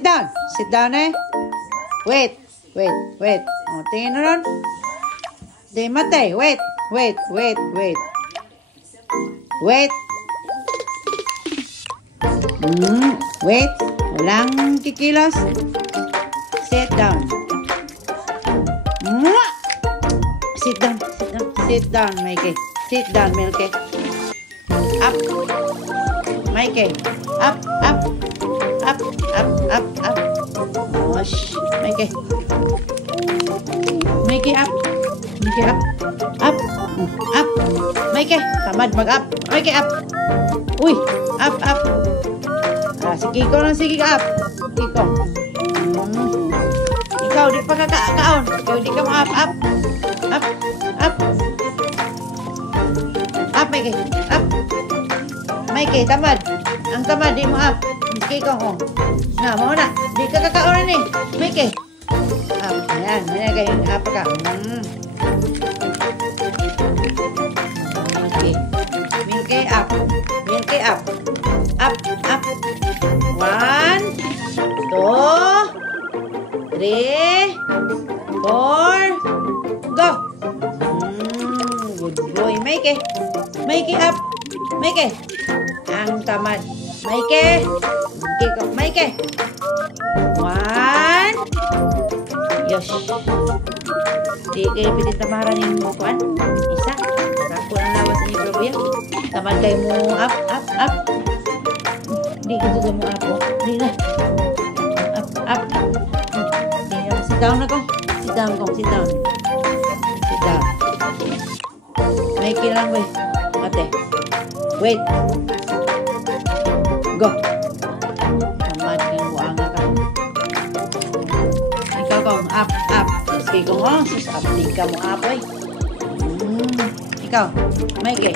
Sit down. Sit down eh. Wait. O, tingin na ron. Di matay. Wait. Wait. Walang kikilos. Sit down. Sit down, Mikey. Sit down, Milky. Up. Mikey. Up. Gosh, Mikey. Up. Mikey, tamad mag-up. Mikey, up. Uy, up. Sige ko lang, sige ka up. Kiko. Ikaw, di pa kakaon. Ikaw, di ka ma-up. Up, Mikey. Up. Mikey, tamad. Ang tamad, di mo up. Kiko, oh. Na, mau na. Di ka kakaon ni. Mikey. Up. Ayan, kayong up ka. Milky up. Up. 1, 2, 3, 4, go. Good boy, Mikey. Mikey up. Mikey. Ang tamad. Mikey. Mikey. 1. Yosh. Di kayo pilit tamaran yung kuan. Isa. Ako ang lawas ni Gabriel. Tamad kayo mo up. Di ka mo up. Di na. Up. Di na. Sit down ako. Sit down. Mikey lang, wait. Ate. Wait. Go. Tamad kayo mo anga ka. Ikaw kong up. Sige kong sus up. Di ka mo up, eh. Ikaw, Mikey.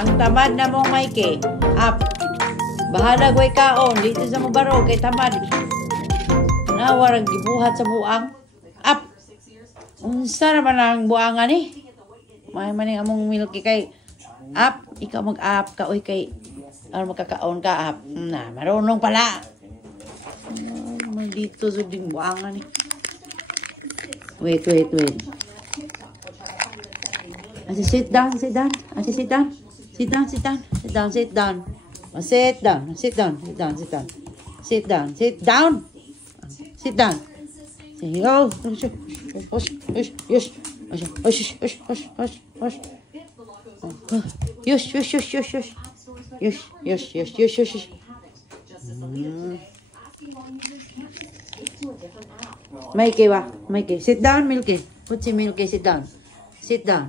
Ang tamad na mong Mikey. Up. Bahala gway kaon. Dito sa mubaro. Kay tamad. Nawarag gibuhat sa buang. Up. Unsa naman ang buangan eh. May maning among Milky kay up. Ikaw mag-up ka. Uy kay magkakaon ka up. Na, marunong pala. Dito sa ding buangan eh. Wait. Sit down. Sit down. Say, oh, Yush. Mikey, sit down, Milky. Put si Milky, sit down. Sit down.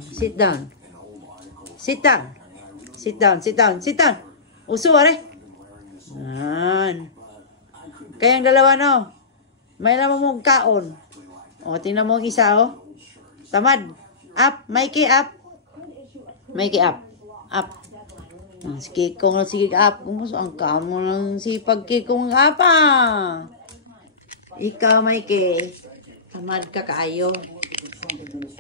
Uso, are. Kayang dalawa, no? May lamang mong kaon. O, tingnan mo ang isa, oh. Tamad. Up. Mikey, up. Up. Sige up. Kumuso ang kaon mo lang si pagkikong up, ah. Ikaw, Mikey. Tamad ka kaayo.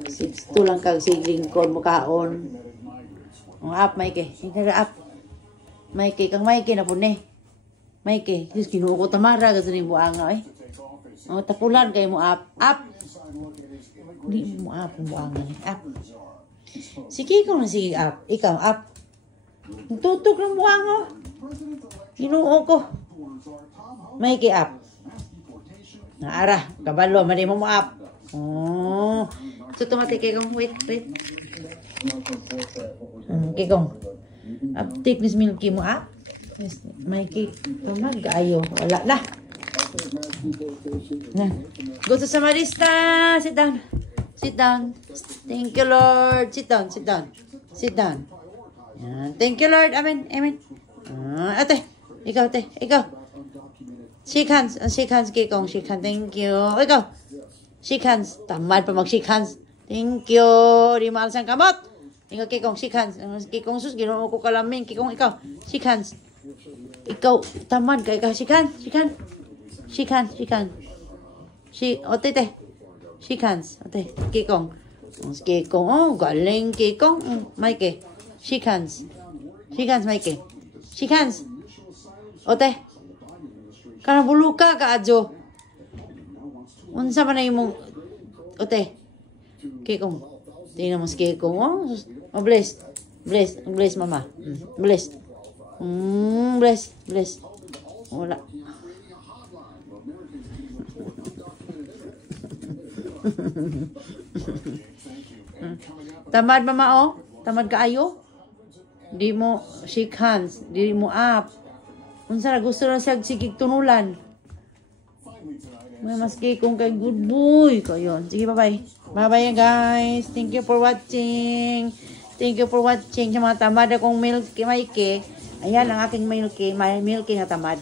Ito lang kag sigling kon mo kaon. Up, Mikey. Up. Mikey, kang Mikey na po ni. Mikey, just kinuha ko tamara. Kasi rin buanga, eh. O, tapulan kayo mo up. Hindi mo up. Buanga ni. Up. Sige ko na sige up. Ikaw, up. Tutok ng buanga. Kinuha ko. Mikey, up. Naara. Kabalo, mali mo up. Oh. So, tumatik kayo kong. Wait. Okay kong. Uptake ni Milky mo up. Mikey, tamad kaayo. Wala na. Go to Samarista. Sit down. Thank you, Lord. Sit down. Yan. Thank you, Lord. Amen. Ate. Ikaw. Shake hands. Kikong. Shake hands. Thank you. Ikaw. Shake hands. Tamad pa mag-shake hands. Thank you. Di mahal sang kamot. Ikaw, Kikong. Shake hands. Kikong sus. Ginawa ko kalamin. Kikong, ikaw. Shake hands. Ikaw. Tamad ka. Ikaw. Shake hands. Ote. Shake hands. Ote. Kikong. Oh, galing Kikong. Mikey. Shake hands, Mikey. Shake hands. Ote. Kanang buluka ka, adyo. Unsa man na imong... Ote. Kikong. Tingnan mo si Kikong. Oh, bless. Bless. Bless, mama. Bless. Bless. Bless. Wala. Tamad, mama, oh. Tamad ka ayo. Di mo shake hands. Di mo up. Unsa na gusto na siya sigig tunulan. May mas kung kay good boy. Kayon. Sige, bye-bye. Bye-bye, guys. Thank you for watching. Thank you for watching. Sa mga tamad akong milky Mikey. Ayan ang aking milky. May milky nga tamad.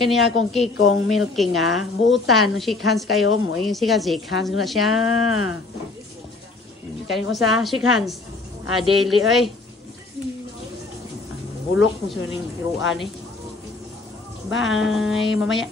Kani akong kikong milky nga. Buutan. Shake hands kayo mo. Ayun siya. Shake hands na siya. Kani ko sa shake hands. Daily. Ay. Bulok mo siya ng kiruan eh. Bye. Mamaya.